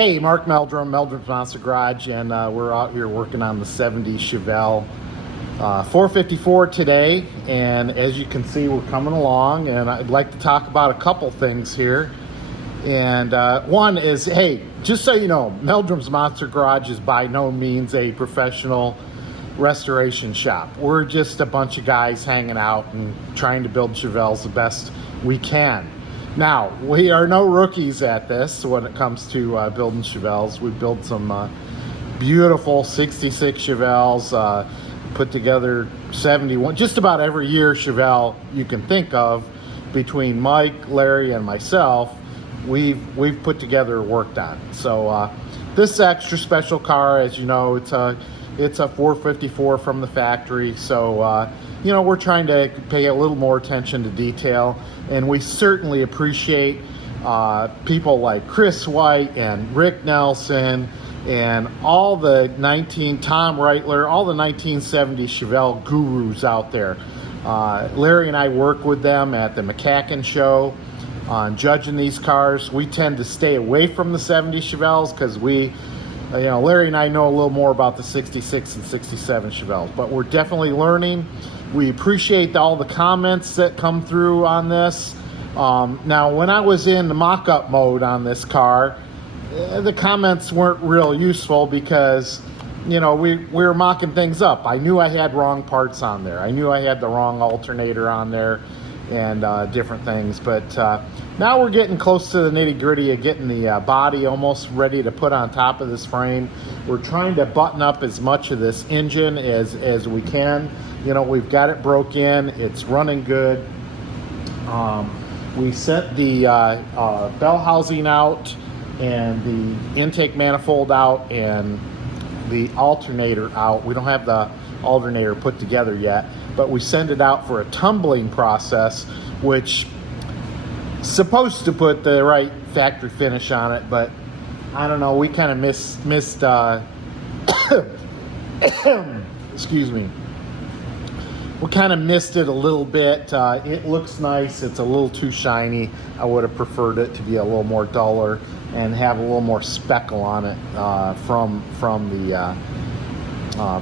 Hey, Mark Meldrum, Meldrum's Monster Garage, and we're out here working on the 70 Chevelle 454 today. And as you can see, we're coming along, and I'd like to talk about a couple things here. And one is, hey, just so you know, Meldrum's Monster Garage is by no means a professional restoration shop. We're just a bunch of guys hanging out and trying to build Chevelles the best we can. Now, we are no rookies at this when it comes to building Chevelles. We built some beautiful 66 Chevelles, put together 71, just about every year Chevelle you can think of. Between Mike, Larry, and myself, we've put together, worked on. So this extra special car, as you know, it's a 454 from the factory. So you know, we're trying to pay a little more attention to detail, and we certainly appreciate people like Chris White and Rick Nelson and all the Tom Reitler, all the 1970 Chevelle gurus out there. Larry and I work with them at the McCacken show on judging these cars. We tend to stay away from the 70 Chevelles because Larry and I know a little more about the 66 and 67 Chevelles, but we're definitely learning. We appreciate all the comments that come through on this. Now, when I was in the mock-up mode on this car, the comments weren't real useful because, you know, we were mocking things up. I knew I had wrong parts on there. I knew I had the wrong alternator on there and different things. But now we're getting close to the nitty-gritty of getting the body almost ready to put on top of this frame. We're trying to button up as much of this engine as we can. You know, we've got it broke in. It's running good. We sent the bell housing out and the intake manifold out and the alternator out. We don't have the alternator put together yet, but we send it out for a tumbling process, which is supposed to put the right factory finish on it, but I don't know, we kind of missed excuse me. We kind of missed it a little bit. It looks nice. It's a little too shiny. I would have preferred it to be a little more duller and have a little more speckle on it from the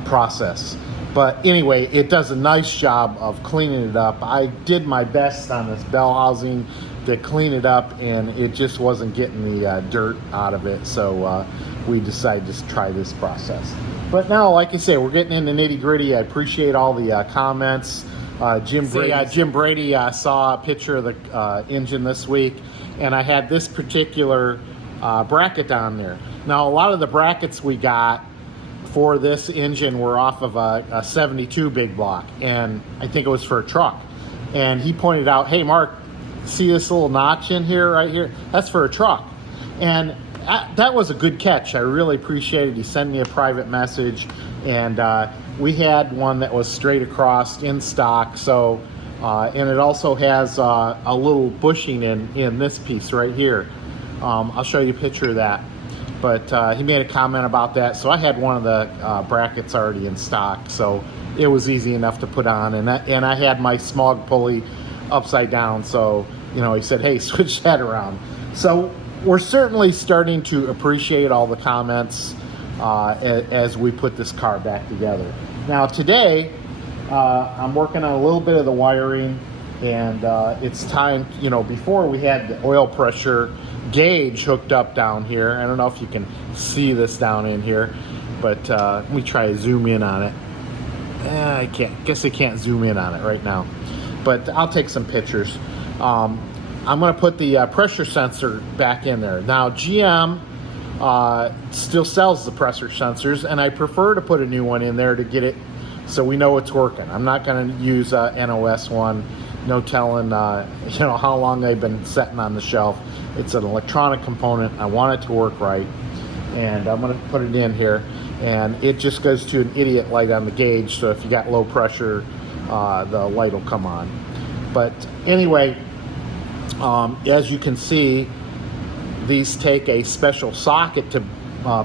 process. But anyway, it does a nice job of cleaning it up. I did my best on this bell housing to clean it up, and it just wasn't getting the dirt out of it. So we decided to try this process. But now, like I say, we're getting into nitty-gritty. I appreciate all the comments. Jim Brady saw a picture of the engine this week, and I had this particular bracket on there. Now, a lot of the brackets we got for this engine were off of a 72 big block, and I think it was for a truck. And he pointed out, hey, Mark, see this little notch in here, right here? That's for a truck. And that was a good catch. I really appreciate it. He sent me a private message, and we had one that was straight across in stock. So, and it also has a little bushing in this piece right here. I'll show you a picture of that. But he made a comment about that. So I had one of the brackets already in stock, so it was easy enough to put on. And I had my smog pulley upside down. So, you know, he said, hey, switch that around. So we're certainly starting to appreciate all the comments as we put this car back together. Now today, I'm working on a little bit of the wiring, and it's time, you know, before we had the oil pressure gauge hooked up down here. I don't know if you can see this down in here, but let me try to zoom in on it. I guess I can't zoom in on it right now, but I'll take some pictures. I'm going to put the pressure sensor back in there. Now, GM still sells the pressure sensors, and I prefer to put a new one in there to get it so we know it's working. I'm not going to use a NOS one. No telling, you know, how long they've been sitting on the shelf. It's an electronic component. I want it to work right, and I'm going to put it in here. And it just goes to an idiot light on the gauge, so if you got low pressure, the light will come on. But anyway, as you can see, these take a special socket to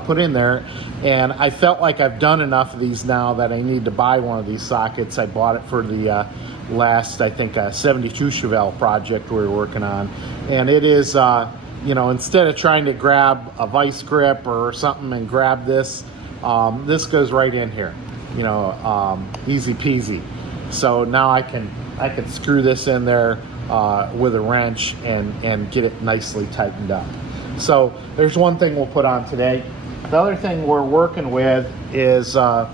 put in there, and I felt like I've done enough of these now that I need to buy one of these sockets. I bought it for the last, I think, 72 Chevelle project we were working on, and it is you know, instead of trying to grab a vice grip or something and grab this, this goes right in here, you know, easy peasy. So now I can screw this in there with a wrench and get it nicely tightened up. So there's one thing we'll put on today. The other thing we're working with is, you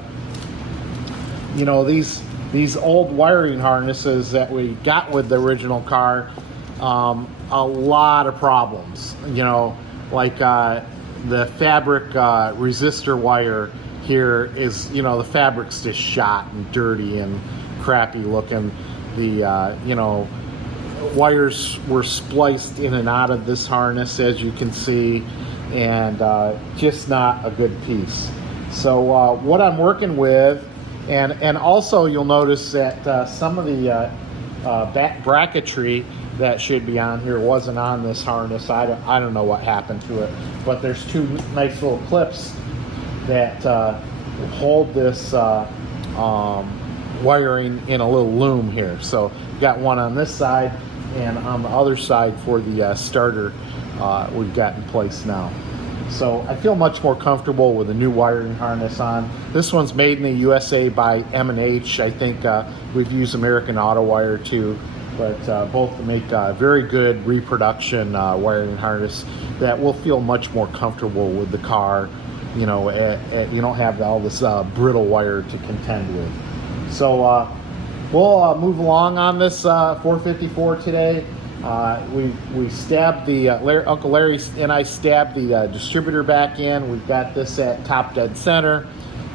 know, these old wiring harnesses that we got with the original car, a lot of problems, you know, like the fabric resistor wire here is, you know, the fabric's just shot and dirty and crappy looking. The you know, wires were spliced in and out of this harness, as you can see, and just not a good piece. So what I'm working with, and also you'll notice that some of the back bracketry that should be on here wasn't on this harness. I don't know what happened to it, but there's two nice little clips that hold this wiring in a little loom here. So we've got one on this side, and on the other side for the starter we've got in place now. So I feel much more comfortable with the new wiring harness on. This one's made in the USA by M&H. I think we've used American Auto Wire too, but both make very good reproduction wiring harness that will feel much more comfortable with the car. You know, you don't have all this brittle wire to contend with. So we'll move along on this 454 today. We stabbed the Uncle Larry and I stabbed the distributor back in. We've got this at top dead center,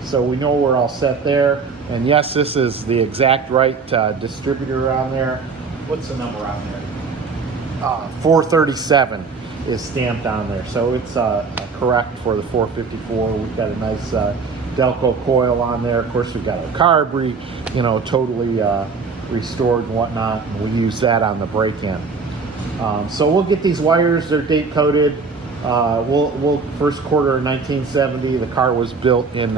so we know we're all set there. And yes, this is the exact right distributor on there. What's the number on there? 437 is stamped on there, so it's correct for the 454. We've got a nice Delco coil on there. Of course, we've got our carb, you know, totally restored and whatnot, and we use that on the break-in. So we'll get these wires. They're date coded. We'll first quarter of 1970. The car was built in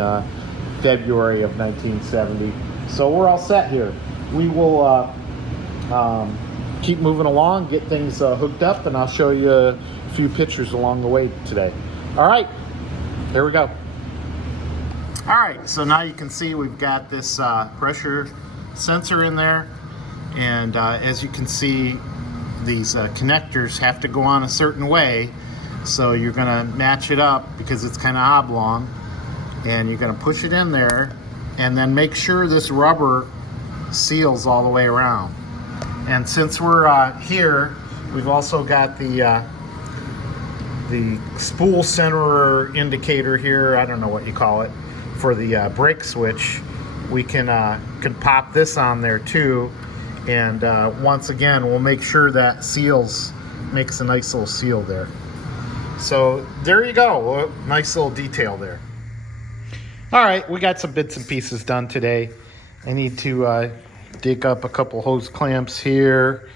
February of 1970. So we're all set here. We will keep moving along, get things hooked up, and I'll show you a few pictures along the way today. All right, here we go. All right, so now you can see we've got this pressure sensor in there, and as you can see, these connectors have to go on a certain way, so you're going to match it up because it's kind of oblong, and you're going to push it in there and then make sure this rubber seals all the way around. And since we're here, we've also got the spool centerer indicator here, I don't know what you call it, for the brake switch. We can pop this on there too, and once again we'll make sure that seals, makes a nice little seal there. So there you go, nice little detail there. All right, we got some bits and pieces done today. I need to dig up a couple hose clamps here,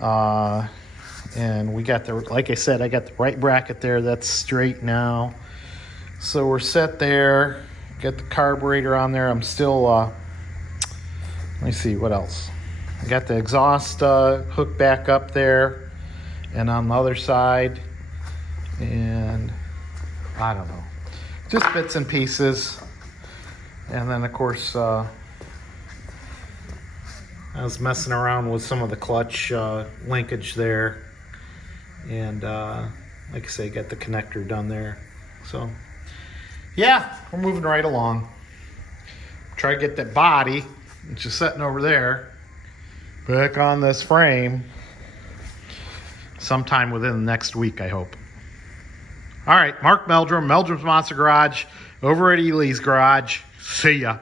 and we got the, like I said, I got the right bracket there. That's straight now, so we're set there. Got the carburetor on there. I'm still let me see what else. I got the exhaust hooked back up there and on the other side, and I don't know, just bits and pieces. And then of course I was messing around with some of the clutch linkage there, and like I say, got the connector done there. So yeah, we're moving right along. Try to get that body, which is sitting over there, back on this frame sometime within the next week, I hope. All right, Mark Meldrum, Meldrum's Monster Garage, over at Ely's Garage. See ya.